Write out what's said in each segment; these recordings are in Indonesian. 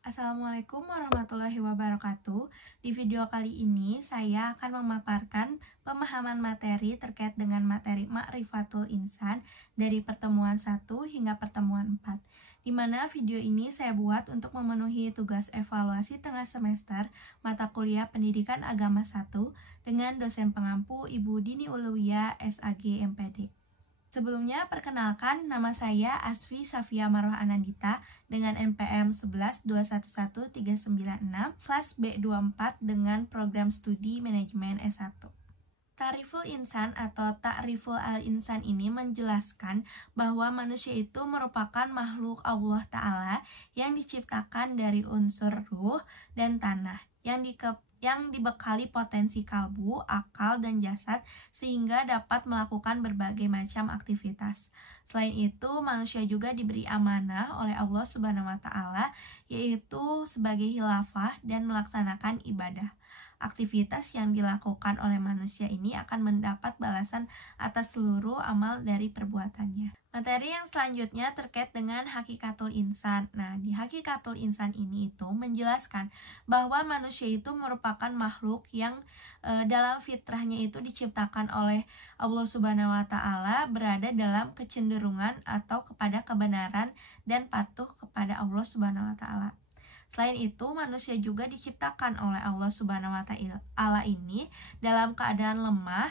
Assalamualaikum warahmatullahi wabarakatuh. Di video kali ini saya akan memaparkan pemahaman materi terkait dengan materi Ma'rifatul Insan dari pertemuan 1 hingga pertemuan 4. Di mana video ini saya buat untuk memenuhi tugas evaluasi tengah semester mata kuliah Pendidikan Agama 1 dengan dosen pengampu Ibu Dini Uluwiyah SAG MPD. Sebelumnya, perkenalkan, nama saya Asfi Safia Marwah Anandita dengan NPM 11211396, kelas B24 dengan program studi manajemen S1. Ta'riful Insan atau Ta'riful Al-Insan ini menjelaskan bahwa manusia itu merupakan makhluk Allah Ta'ala yang diciptakan dari unsur ruh dan tanah yang dibekali potensi kalbu, akal, dan jasad sehingga dapat melakukan berbagai macam aktivitas. Selain itu, manusia juga diberi amanah oleh Allah Subhanahu wa Ta'ala, yaitu sebagai khilafah dan melaksanakan ibadah. Aktivitas yang dilakukan oleh manusia ini akan mendapat balasan atas seluruh amal dari perbuatannya. Materi yang selanjutnya terkait dengan hakikatul insan. Nah, di hakikatul insan ini itu menjelaskan bahwa manusia itu merupakan makhluk yang dalam fitrahnya itu diciptakan oleh Allah Subhanahu wa Ta'ala, berada dalam kecenderungan atau kepada kebenaran dan patuh kepada Allah Subhanahu wa Ta'ala. Selain itu, manusia juga diciptakan oleh Allah Subhanahu wa Ta'ala ini dalam keadaan lemah,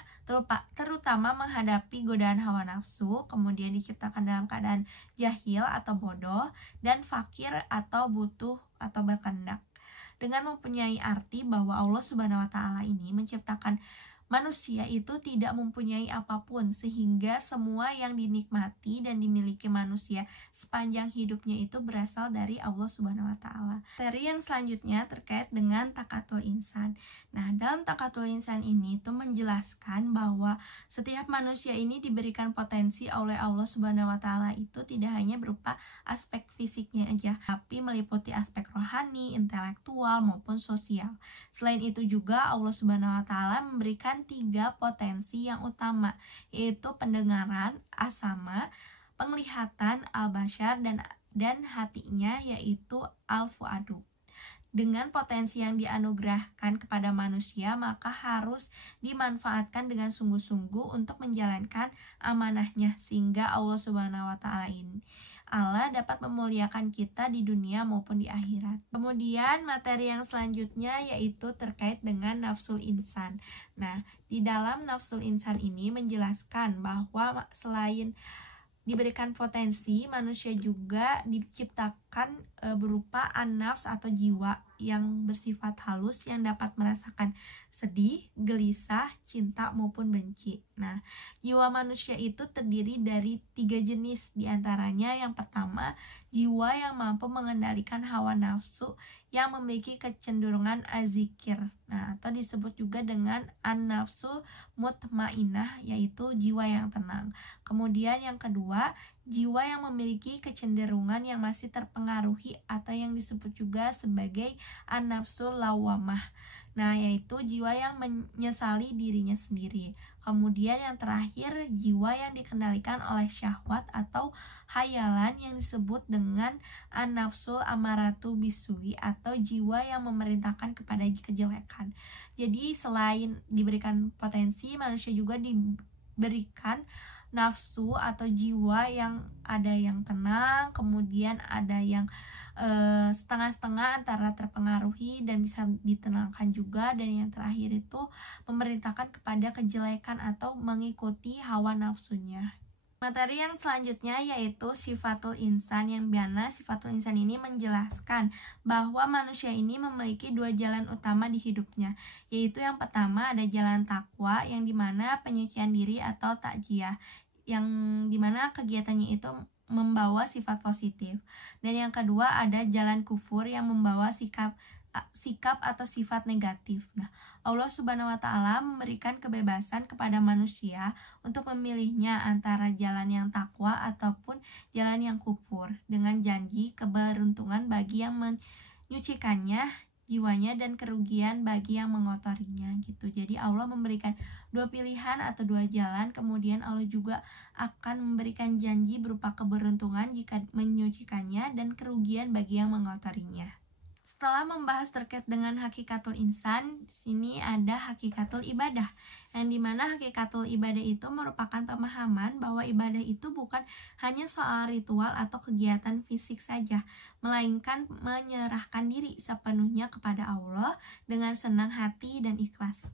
terutama menghadapi godaan hawa nafsu, kemudian diciptakan dalam keadaan jahil atau bodoh, dan fakir atau butuh atau berkendak. Dengan mempunyai arti bahwa Allah Subhanahu wa Ta'ala ini menciptakan manusia itu tidak mempunyai apapun, sehingga semua yang dinikmati dan dimiliki manusia sepanjang hidupnya itu berasal dari Allah Subhanahu wa Ta'ala. Materi yang selanjutnya terkait dengan takatul insan. Nah, dalam takatul insan ini itu menjelaskan bahwa setiap manusia ini diberikan potensi oleh Allah Subhanahu wa Ta'ala itu tidak hanya berupa aspek fisiknya aja, tapi meliputi aspek rohani, intelektual maupun sosial. Selain itu juga Allah Subhanahu wa Ta'ala memberikan 3 potensi yang utama, yaitu pendengaran, asama, penglihatan, al-basyar, dan hatinya, yaitu al-fuadu. Dengan potensi yang dianugerahkan kepada manusia, maka harus dimanfaatkan dengan sungguh-sungguh untuk menjalankan amanahnya, sehingga Allah Subhanahu wa Ta'ala ini Allah dapat memuliakan kita di dunia maupun di akhirat. Kemudian materi yang selanjutnya yaitu terkait dengan nafsul insan. Nah, di dalam nafsul insan ini menjelaskan bahwa selain diberikan potensi, manusia juga diciptakan berupa an-nafs atau jiwa yang bersifat halus yang dapat merasakan sedih, gelisah, cinta maupun benci. Nah, jiwa manusia itu terdiri dari 3 jenis, diantaranya yang pertama, jiwa yang mampu mengendalikan hawa nafsu yang memiliki kecenderungan azikir. Nah, atau disebut juga dengan an-nafsu mutmainah, yaitu jiwa yang tenang. Kemudian yang kedua, jiwa yang memiliki kecenderungan yang masih terpengaruhi atau yang disebut juga sebagai an-nafsul lawamah. Nah, yaitu jiwa yang menyesali dirinya sendiri. Kemudian yang terakhir, jiwa yang dikendalikan oleh syahwat atau hayalan yang disebut dengan an-nafsul amaratu bisui atau jiwa yang memerintahkan kepada kejelekan. Jadi selain diberikan potensi, manusia juga diberikan nafsu atau jiwa yang ada yang tenang, kemudian ada yang setengah-setengah antara terpengaruhi dan bisa ditenangkan juga, dan yang terakhir itu memerintahkan kepada kejelekan atau mengikuti hawa nafsunya. Materi yang selanjutnya yaitu sifatul insan, yang mana sifatul insan ini menjelaskan bahwa manusia ini memiliki 2 jalan utama di hidupnya, yaitu yang pertama ada jalan takwa yang dimana penyucian diri atau takjiyah, yang dimana kegiatannya itu membawa sifat positif, dan yang kedua ada jalan kufur yang membawa sikap atau sifat negatif. Nah, Allah Subhanahu wa Ta'ala memberikan kebebasan kepada manusia untuk memilihnya antara jalan yang takwa ataupun jalan yang kufur, dengan janji keberuntungan bagi yang menyucikannya jiwanya dan kerugian bagi yang mengotorinya gitu. Jadi Allah memberikan 2 pilihan atau 2 jalan, kemudian Allah juga akan memberikan janji berupa keberuntungan jika menyucikannya dan kerugian bagi yang mengotorinya. Setelah membahas terkait dengan hakikatul insan, sini ada hakikatul ibadah, yang dimana hakikatul ibadah itu merupakan pemahaman bahwa ibadah itu bukan hanya soal ritual atau kegiatan fisik saja, melainkan menyerahkan diri sepenuhnya kepada Allah dengan senang hati dan ikhlas.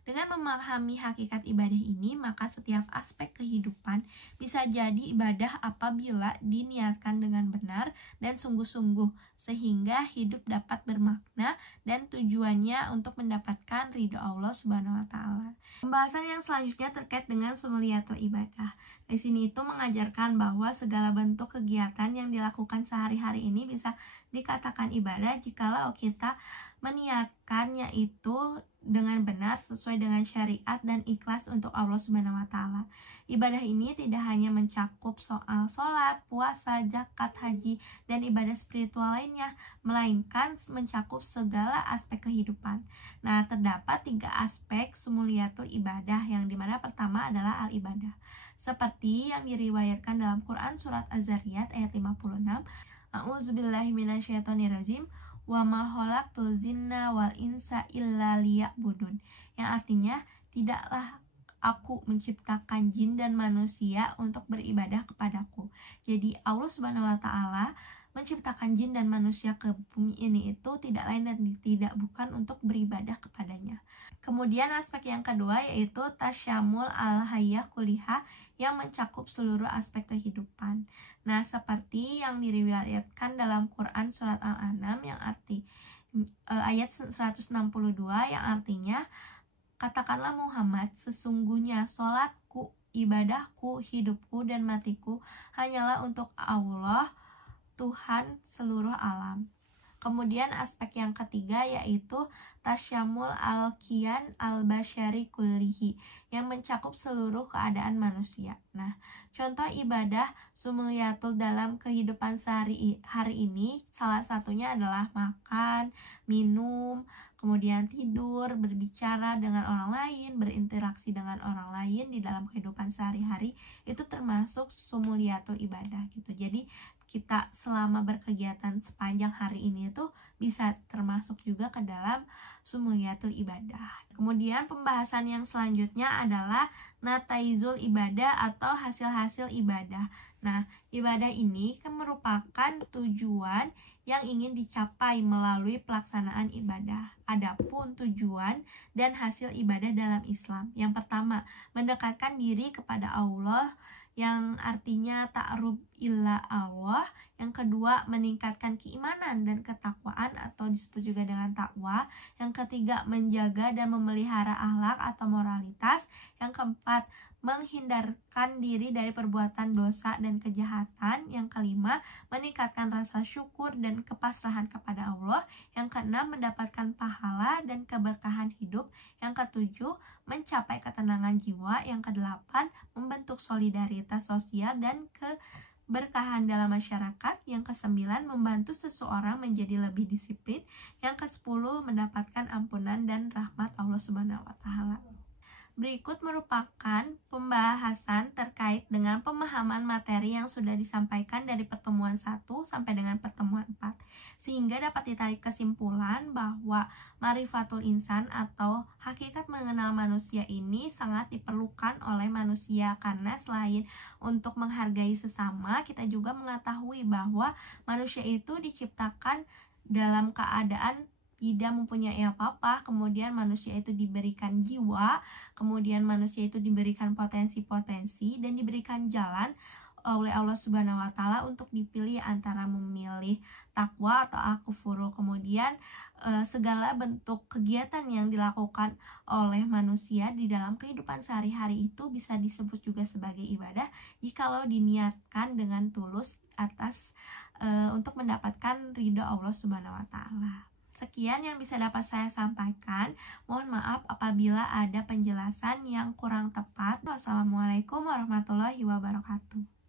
Dengan memahami hakikat ibadah ini, maka setiap aspek kehidupan bisa jadi ibadah apabila diniatkan dengan benar dan sungguh-sungguh, sehingga hidup dapat bermakna dan tujuannya untuk mendapatkan ridho Allah Subhanahu wa taala. Pembahasan yang selanjutnya terkait dengan sumuliyatul ibadah. Di sini itu mengajarkan bahwa segala bentuk kegiatan yang dilakukan sehari-hari ini bisa dikatakan ibadah jikalau kita meniatkannya itu dengan benar sesuai dengan syariat dan ikhlas untuk Allah Subhanahu wa taala. Ibadah ini tidak hanya mencakup soal sholat, puasa, zakat, haji, dan ibadah spiritual lainnya, melainkan mencakup segala aspek kehidupan. Nah, terdapat 3 aspek sumuliyatul ibadah, yang dimana pertama adalah al-ibadah. Seperti yang diriwayatkan dalam Quran surat Az-Zariyat ayat 56, A'udzubillahi minasyaitonirrajim, wa ma khalaqtul jinna wal insa illa liya'budun, yang artinya tidaklah aku menciptakan jin dan manusia untuk beribadah kepadaku. Jadi Allah Subhanahu wa taala menciptakan jin dan manusia ke bumi ini itu tidak lain dan tidak bukan untuk beribadah kepadanya. Kemudian aspek yang kedua yaitu tasyamul al-hayyah kuliha, yang mencakup seluruh aspek kehidupan. Nah, seperti yang diriwayatkan dalam Quran surat Al-An'am yang arti ayat 162, yang artinya, katakanlah Muhammad, sesungguhnya sholatku, ibadahku, hidupku, dan matiku hanyalah untuk Allah, Tuhan seluruh alam. Kemudian aspek yang ketiga yaitu tasyamul al-kiyan al-basyari kullihi, yang mencakup seluruh keadaan manusia. Nah, contoh ibadah sumuliyatul dalam kehidupan sehari-hari ini salah satunya adalah makan, minum, kemudian tidur, berbicara dengan orang lain, berinteraksi dengan orang lain di dalam kehidupan sehari-hari, itu termasuk sumuliyatul ibadah gitu. Jadi kita selama berkegiatan sepanjang hari ini tuh bisa termasuk juga ke dalam sumuliyatul ibadah. Kemudian pembahasan yang selanjutnya adalah nataizul ibadah atau hasil-hasil ibadah. Nah, ibadah ini kan merupakan tujuan yang ingin dicapai melalui pelaksanaan ibadah. Adapun tujuan dan hasil ibadah dalam Islam, yang pertama, mendekatkan diri kepada Allah, yang artinya ta'aruf illa Allah. Yang kedua, meningkatkan keimanan dan ketakwaan atau disebut juga dengan takwa. Yang ketiga, menjaga dan memelihara akhlak atau moralitas. Yang keempat, menghindarkan diri dari perbuatan dosa dan kejahatan. Yang kelima, meningkatkan rasa syukur dan kepasrahan kepada Allah. Yang keenam, mendapatkan pahala dan keberkahan hidup. Yang ketujuh, mencapai ketenangan jiwa. Yang kedelapan, membentuk solidaritas sosial dan keberkahan dalam masyarakat. Yang kesembilan, membantu seseorang menjadi lebih disiplin. Yang kesepuluh, mendapatkan ampunan dan rahmat Allah Subhanahu wa taala. Berikut merupakan pembahasan terkait dengan pemahaman materi yang sudah disampaikan dari pertemuan 1 sampai dengan pertemuan 4, sehingga dapat ditarik kesimpulan bahwa ma'rifatul insan atau hakikat mengenal manusia ini sangat diperlukan oleh manusia, karena selain untuk menghargai sesama, kita juga mengetahui bahwa manusia itu diciptakan dalam keadaan tidak mempunyai apa-apa, kemudian manusia itu diberikan jiwa, kemudian manusia itu diberikan potensi-potensi dan diberikan jalan oleh Allah Subhanahu wa taala untuk dipilih antara memilih takwa atau al-kufur. Kemudian segala bentuk kegiatan yang dilakukan oleh manusia di dalam kehidupan sehari-hari itu bisa disebut juga sebagai ibadah jikalau diniatkan dengan tulus atas untuk mendapatkan ridho Allah Subhanahu wa taala. Sekian yang bisa dapat saya sampaikan. Mohon maaf apabila ada penjelasan yang kurang tepat. Wassalamualaikum warahmatullahi wabarakatuh.